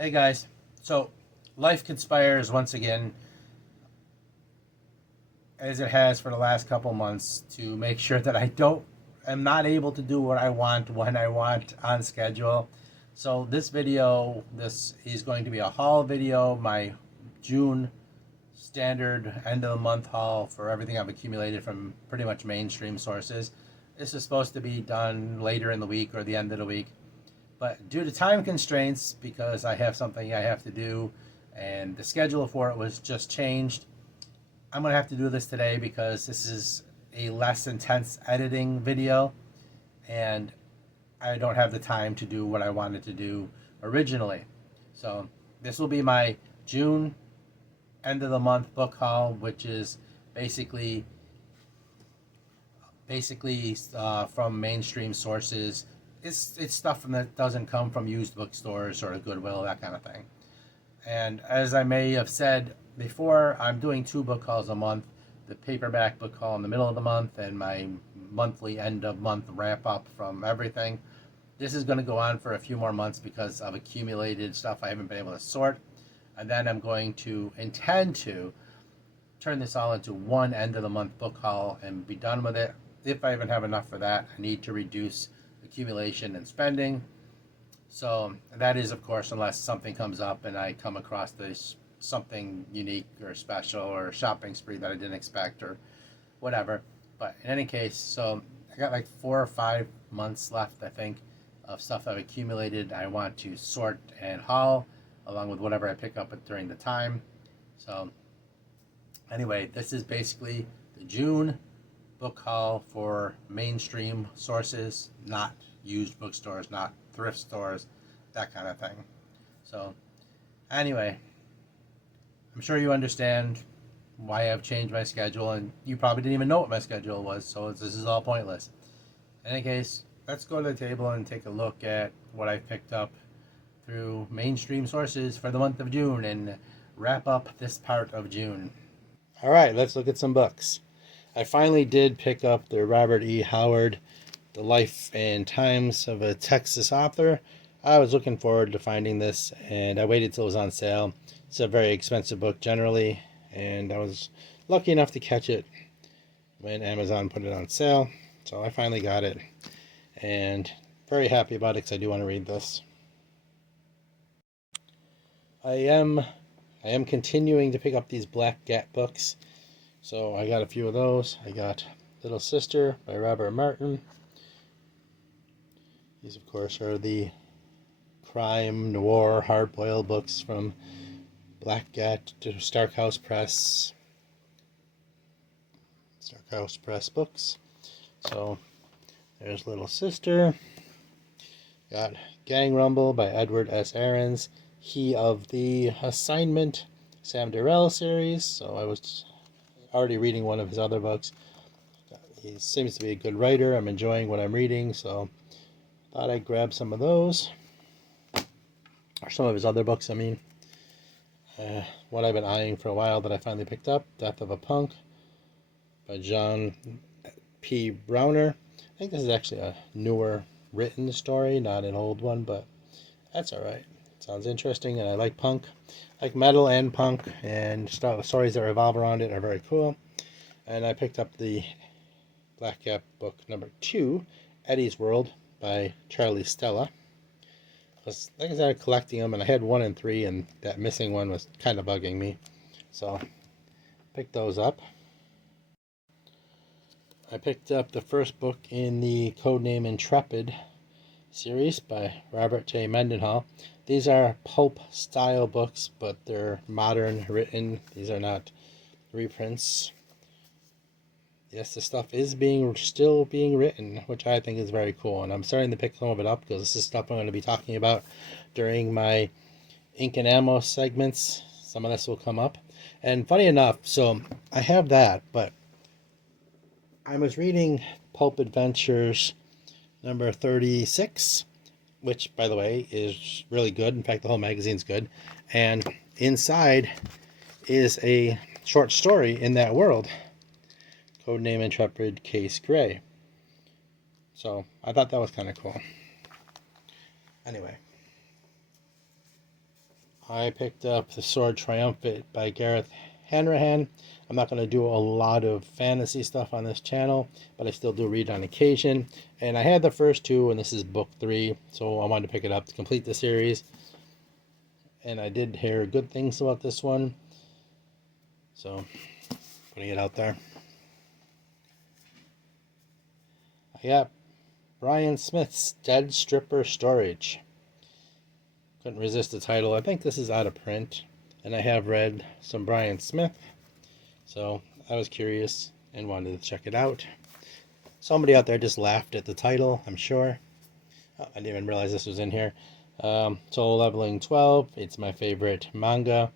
Hey guys, so life conspires once again, as it has for the last couple months, to make sure that am not able to do what I want when I want on schedule. So this is going to be a haul video, my June standard end of the month haul for everything I've accumulated from pretty much mainstream sources. This is supposed to be done later in the week or the end of the week. But due to time constraints, because I have something I have to do and the schedule for it was just changed, I'm going to have to do this today because this is a less intense editing video and I don't have the time to do what I wanted to do originally. So this will be my June end of the month book haul, which is basically from mainstream sources. It's stuff that doesn't come from used bookstores or Goodwill, that kind of thing. And as I may have said before, I'm doing 2 book hauls a month: the paperback book haul in the middle of the month and my monthly end of month wrap up from everything. This is going to go on for a few more months because of accumulated stuff I haven't been able to sort. And then I'm going to intend to turn this all into one end of the month book haul and be done with it. If I even have enough for that, I need to reduce accumulation and spending. So that is, of course, unless something comes up and I come across this something unique or special or a shopping spree that I didn't expect or whatever. But in any case, so I got like 4 or 5 months left, I think, of stuff I've accumulated. I want to sort and haul along with whatever I pick up during the time. So anyway, this is basically the June book haul for mainstream sources, not used bookstores, not thrift stores, that kind of thing. So anyway, I'm sure you understand why I've changed my schedule, and you probably didn't even know what my schedule was, so this is all pointless. In any case, let's go to the table and take a look at what I've picked up through mainstream sources for the month of June and wrap up this part of June. All right, let's look at some books. I finally did pick up the Robert E. Howard, The Life and Times of a Texas Author. I was looking forward to finding this, and I waited till it was on sale. It's a very expensive book generally, and I was lucky enough to catch it when Amazon put it on sale. So I finally got it, and very happy about it because I do want to read this. I am continuing to pick up these Black Gat books. So I got a few of those. I got Little Sister by Robert Martin. These, of course, are the crime, noir, hard-boiled books from Black Gat to Starkhouse Press. Starkhouse Press books. So there's Little Sister. Got Gang Rumble by Edward S. Ahrens. He of the Assignment Sam Darrell series. So I was already reading one of his other books. He seems to be a good writer. I'm enjoying what I'm reading, so thought I'd grab some of those. Or some of his other books, I mean. What I've been eyeing for a while that I finally picked up, Death of a Punk by John P. Browner. I think this is actually a newer written story, not an old one, but that's alright. Sounds interesting, and I like punk. I like metal and punk, and stories that revolve around it are very cool. And I picked up the Black Cat book number 2, Eddie's World by Charlie Stella. Like I said, I'm collecting them, and I had 1 and 3, and that missing one was kind of bugging me. So, picked those up. I picked up the first book in the Codename Intrepid series by Robert J. Mendenhall. These are pulp style books, but they're modern written. These are not reprints. Yes, the stuff is still being written, which I think is very cool, and I'm starting to pick some of it up because this is stuff I'm going to be talking about during my Ink and Ammo segments. Some of this will come up. And funny enough, so I have that, but I was reading Pulp Adventures number 36, which, by the way, is really good. In fact, the whole magazine's good. And inside is a short story in that world. Codename Intrepid Case Gray. So I thought that was kind of cool. Anyway. I picked up The Sword Triumphant by Gareth Hanrahan. I'm not going to do a lot of fantasy stuff on this channel, but I still do read on occasion. And I had the first two, and this is book 3, so I wanted to pick it up to complete the series. And I did hear good things about this one, so putting it out there. I got Brian Smith's Dead Stripper Storage. Couldn't resist the title. I think this is out of print, and I have read some Brian Smith, so I was curious and wanted to check it out. Somebody out there just laughed at the title, I'm sure. Oh, I didn't even realize this was in here. Soul Leveling 12. It's my favorite manga.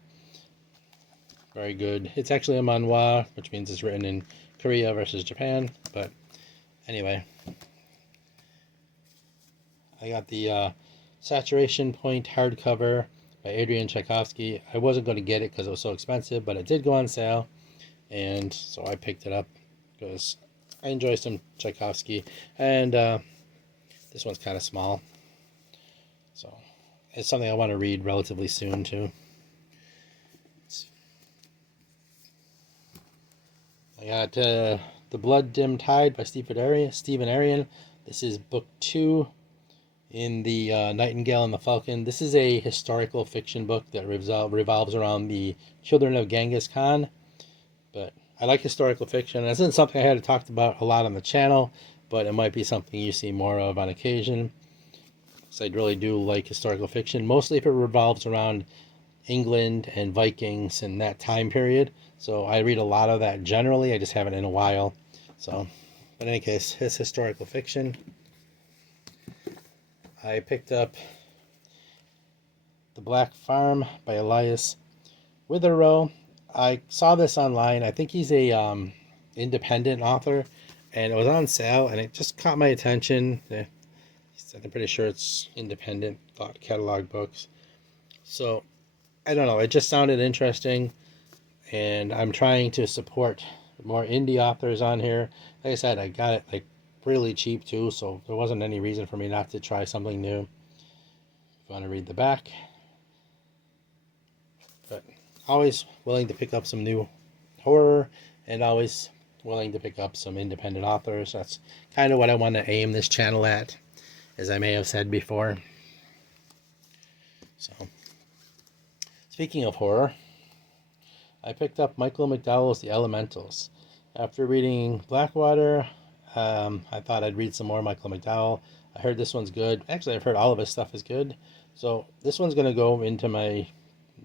Very good. It's actually a manhwa, which means it's written in Korea versus Japan. But anyway, I got the Saturation Point hardcover by Adrian Tchaikovsky. I wasn't going to get it because it was so expensive, but it did go on sale, and so I picked it up because I enjoy some Tchaikovsky, and this one's kind of small, so it's something I want to read relatively soon too. I got The Blood Dim Tide by Stephen Arion. This is book 2 in the Nightingale and the Falcon. This is a historical fiction book that revolves around the children of Genghis Khan. But I like historical fiction. This isn't something I had talked about a lot on the channel, but it might be something you see more of on occasion. So I really do like historical fiction, mostly if it revolves around England and Vikings and that time period. So I read a lot of that generally. I just haven't in a while. So, but in any case, it's historical fiction. I picked up The Black Farm by Elias Witherow. I saw this online. I think he's a independent author, and it was on sale, and it just caught my attention. I'm pretty sure it's independent catalog books. So, I don't know. It just sounded interesting, and I'm trying to support more indie authors on here. Like I said, I got it like really cheap too, so there wasn't any reason for me not to try something new. If you want to read the back. But always willing to pick up some new horror, and always willing to pick up some independent authors. That's kind of what I want to aim this channel at, as I may have said before. So, speaking of horror, I picked up Michael McDowell's The Elementals. After reading Blackwater, I thought I'd read some more Michael McDowell. I heard this one's good. Actually, I've heard all of his stuff is good. So this one's going to go into my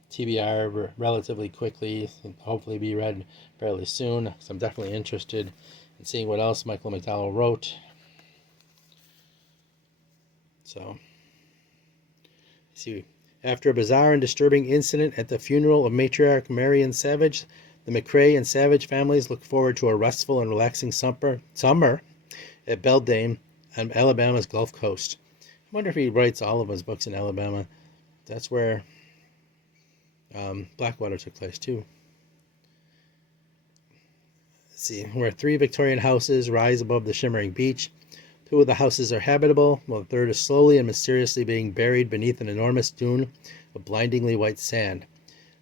TBR relatively quickly and hopefully be read fairly soon, because I'm definitely interested in seeing what else Michael McDowell wrote. So, see, after a bizarre and disturbing incident at the funeral of matriarch Marion Savage, the McCrae and Savage families look forward to a restful and relaxing summer at Beldame on Alabama's Gulf Coast. I wonder if he writes all of his books in Alabama. That's where Blackwater took place too. Let's see, where 3 Victorian houses rise above the shimmering beach. 2 of the houses are habitable, while the third is slowly and mysteriously being buried beneath an enormous dune of blindingly white sand.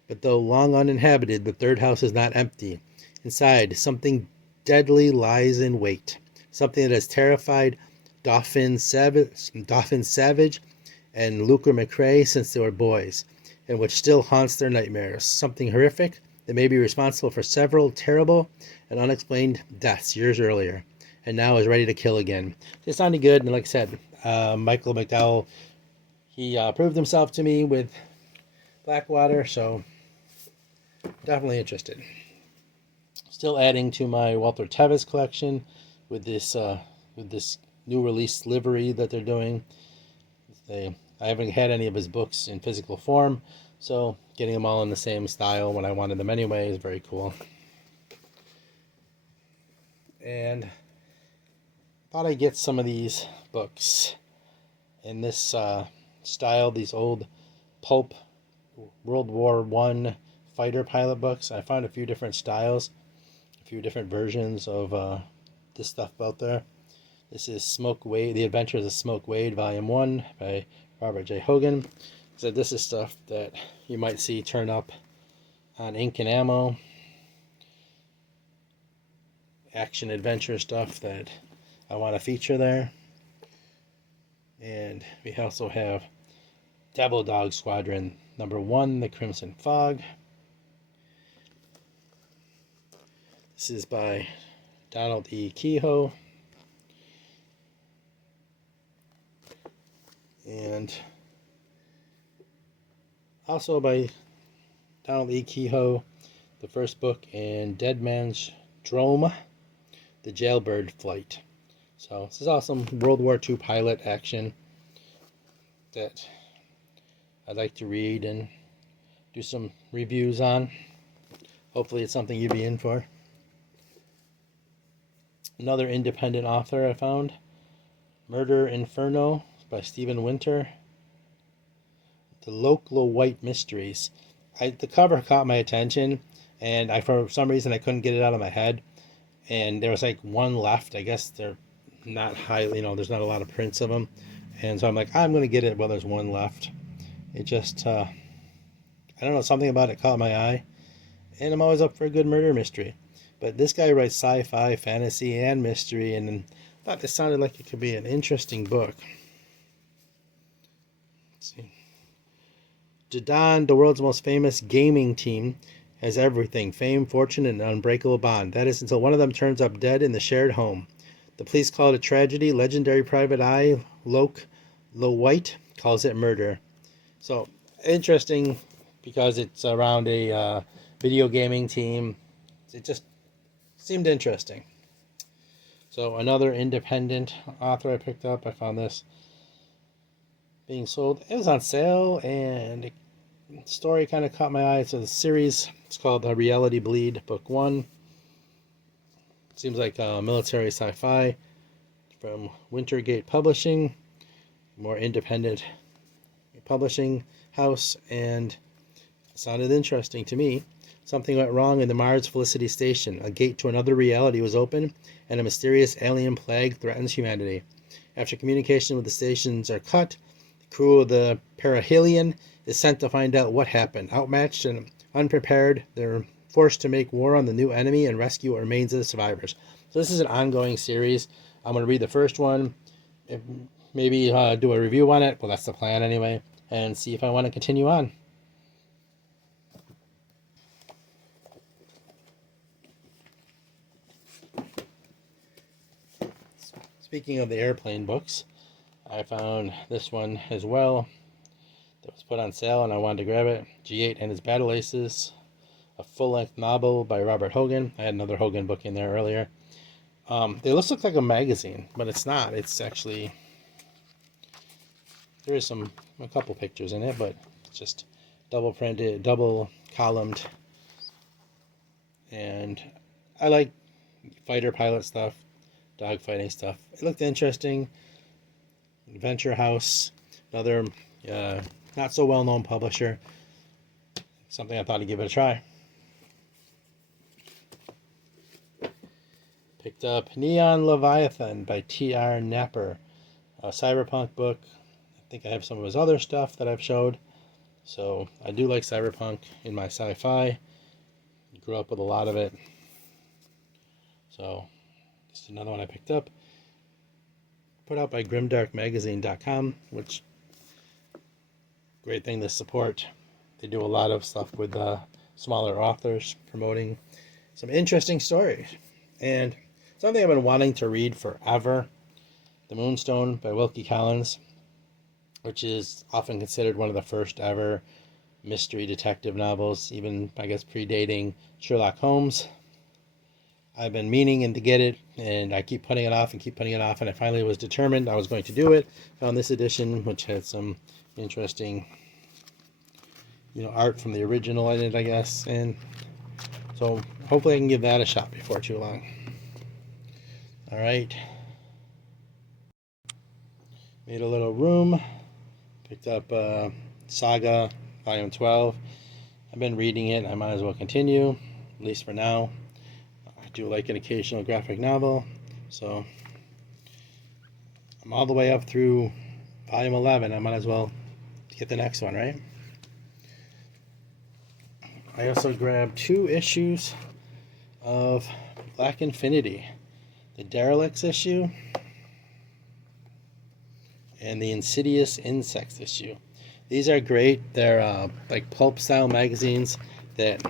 But though long uninhabited, the third house is not empty. Inside, something deadly lies in wait. Something that has terrified Dauphin Savage and Luca McCrae since they were boys, and which still haunts their nightmares. Something horrific that may be responsible for several terrible and unexplained deaths years earlier, and now is ready to kill again. It sounded good, and like I said, Michael McDowell, he proved himself to me with Blackwater, so definitely interested. Still adding to my Walter Tevis collection with this new release livery that they're doing. I haven't had any of his books in physical form, so getting them all in the same style when I wanted them anyway is very cool. And thought I'd get some of these books in this style, these old Pulp World War I fighter pilot books. I found a few different styles, a few different versions of this stuff out there. This is Smoke Wade, The Adventures of Smoke Wade, Volume 1 by Robert J. Hogan. So this is stuff that you might see turn up on Ink and Ammo. Action adventure stuff that I want to feature there. And we also have Devil Dog Squadron #1, The Crimson Fog. This is by Donald E. Kehoe. And also by Donald E. Kehoe, the first book in Dead Man's Drome, The Jailbird Flight. So this is awesome World War II pilot action that I'd like to read and do some reviews on. Hopefully it's something you'd be in for. Another independent author I found, Murder Inferno by Stephen Winter. The Loklo White Mysteries. The cover caught my attention, and for some reason I couldn't get it out of my head. And there was like one left. I guess they're not highly, there's not a lot of prints of them. And so I'm like, I'm going to get it while there's one left. It just, I don't know, something about it caught my eye. And I'm always up for a good murder mystery. But this guy writes sci-fi, fantasy, and mystery, and I thought this sounded like it could be an interesting book. Let's see. Jadon, the world's most famous gaming team, has everything: fame, fortune, and an unbreakable bond. That is until one of them turns up dead in the shared home. The police call it a tragedy. Legendary private eye Loke White calls it murder. So interesting because it's around a video gaming team. It just seemed interesting. So another independent author I picked up. I found this being sold. It was on sale, and the story kind of caught my eye. So the series, it's called Reality Bleed, Book 1. Seems like military sci-fi from Wintergate Publishing, more independent publishing house, and it sounded interesting to me. Something went wrong in the Mars Felicity Station. A gate to another reality was open, and a mysterious alien plague threatens humanity. After communication with the stations are cut, the crew of the Perihelion is sent to find out what happened. Outmatched and unprepared, they're forced to make war on the new enemy and rescue what remains of the survivors. So this is an ongoing series. I'm going to read the first one, maybe do a review on it. Well, that's the plan anyway, and see if I want to continue on. Speaking of the airplane books, I found this one as well that was put on sale, and I wanted to grab it. G8 and His Battle Aces, a full-length novel by Robert Hogan. I had another Hogan book in there earlier. It looks like a magazine, but it's not. It's actually, there is a couple pictures in it, but it's just double printed, double columned. And I like fighter pilot stuff, dogfighting stuff. It looked interesting. Adventure House, another not so well known publisher. Something I thought I'd give it a try. Picked up Neon Leviathan by T.R. Napper, a cyberpunk book. I think I have some of his other stuff that I've showed. So I do like cyberpunk in my sci-fi. Grew up with a lot of it. So this is another one I picked up. Put out by grimdarkmagazine.com, which great thing to support. They do a lot of stuff with smaller authors promoting some interesting stories. And something I've been wanting to read forever, The Moonstone by Wilkie Collins, which is often considered one of the first ever mystery detective novels, even, I guess, predating Sherlock Holmes. I've been meaning to get it, and I keep putting it off, and I finally was determined I was going to do it. Found this edition, which had some interesting, art from the original in it, I guess, and so hopefully I can give that a shot before too long. All right. Made a little room. Picked up Saga, Volume 12. I've been reading it. I might as well continue, at least for now. I do like an occasional graphic novel, so I'm all the way up through Volume 11. I might as well get the next one, right? I also grabbed 2 issues of Black Infinity, the Derelicts issue and the Insidious Insects issue. These are great. They're like pulp style magazines that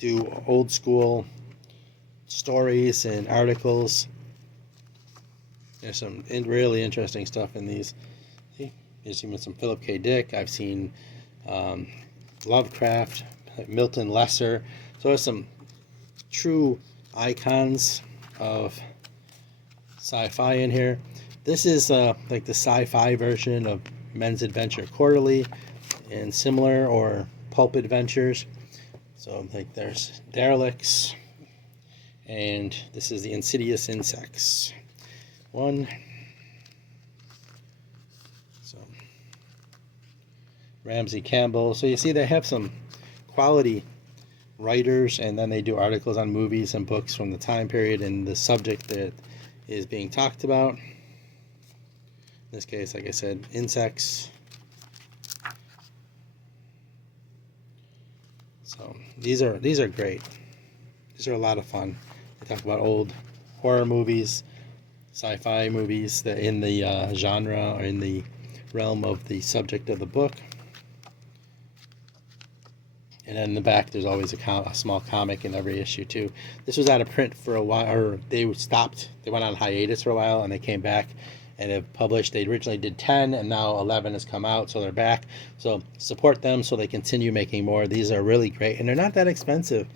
do old school stories and articles. There's some really interesting stuff in these. There's even some Philip K. Dick. I've seen Lovecraft, Milton Lesser. So there's some true icons of sci-fi in here. This is like the sci-fi version of Men's Adventure Quarterly and similar, or Pulp Adventures. So like there's Derelicts, and this is the Insidious Insects one. So Ramsey Campbell. So you see they have some quality writers, and then they do articles on movies and books from the time period and the subject that is being talked about. In this case, like I said, insects. So these are great. These are a lot of fun. They talk about old horror movies, sci-fi movies that in the genre or in the realm of the subject of the book. And then in the back, there's always a small comic in every issue too. This was out of print for a while, or they stopped. They went on hiatus for a while, and they came back and have published. They originally did 10, and now 11 has come out, so they're back. So support them so they continue making more. These are really great, and they're not that expensive.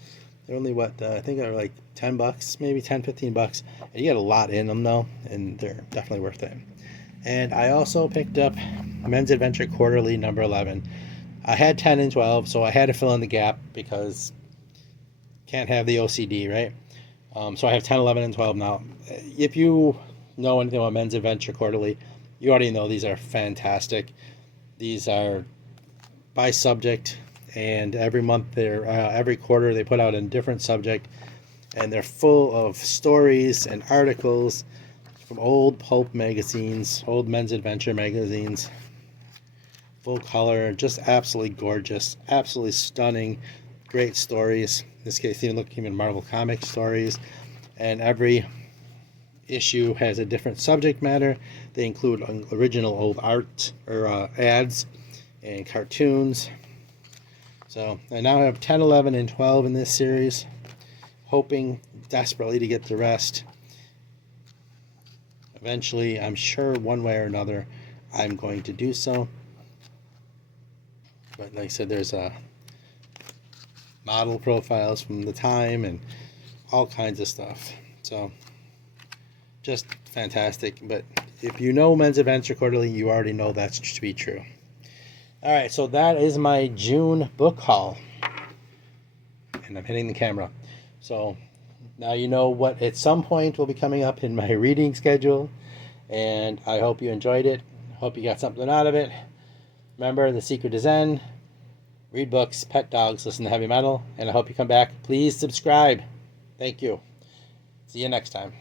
They're only I think they're like $10, maybe $10-15, and you get a lot in them though, and they're definitely worth it. And I also picked up Men's Adventure Quarterly number 11. I had 10 and 12, so I had to fill in the gap because can't have the OCD, right? So I have 10, 11, and 12 now. If you know anything about Men's Adventure Quarterly, you already know these are fantastic. These are by subject, and every month every quarter they put out a different subject, and they're full of stories and articles from old pulp magazines, old Men's Adventure magazines. Full color, just absolutely gorgeous, absolutely stunning, great stories. In this case, even Marvel comic stories. And every issue has a different subject matter. They include original old art or ads and cartoons. So I now have 10, 11, and 12 in this series, hoping desperately to get the rest. Eventually, I'm sure one way or another, I'm going to do so. But like I said, there's model profiles from the time and all kinds of stuff. So just fantastic. But if you know Men's Adventure Quarterly, you already know that's to be true. All right, so that is my June book haul. And I'm hitting the camera. So now you know what at some point will be coming up in my reading schedule. And I hope you enjoyed it. Hope you got something out of it. Remember, the secret is Zen. Read books, pet dogs, listen to heavy metal, and I hope you come back. Please subscribe. Thank you. See you next time.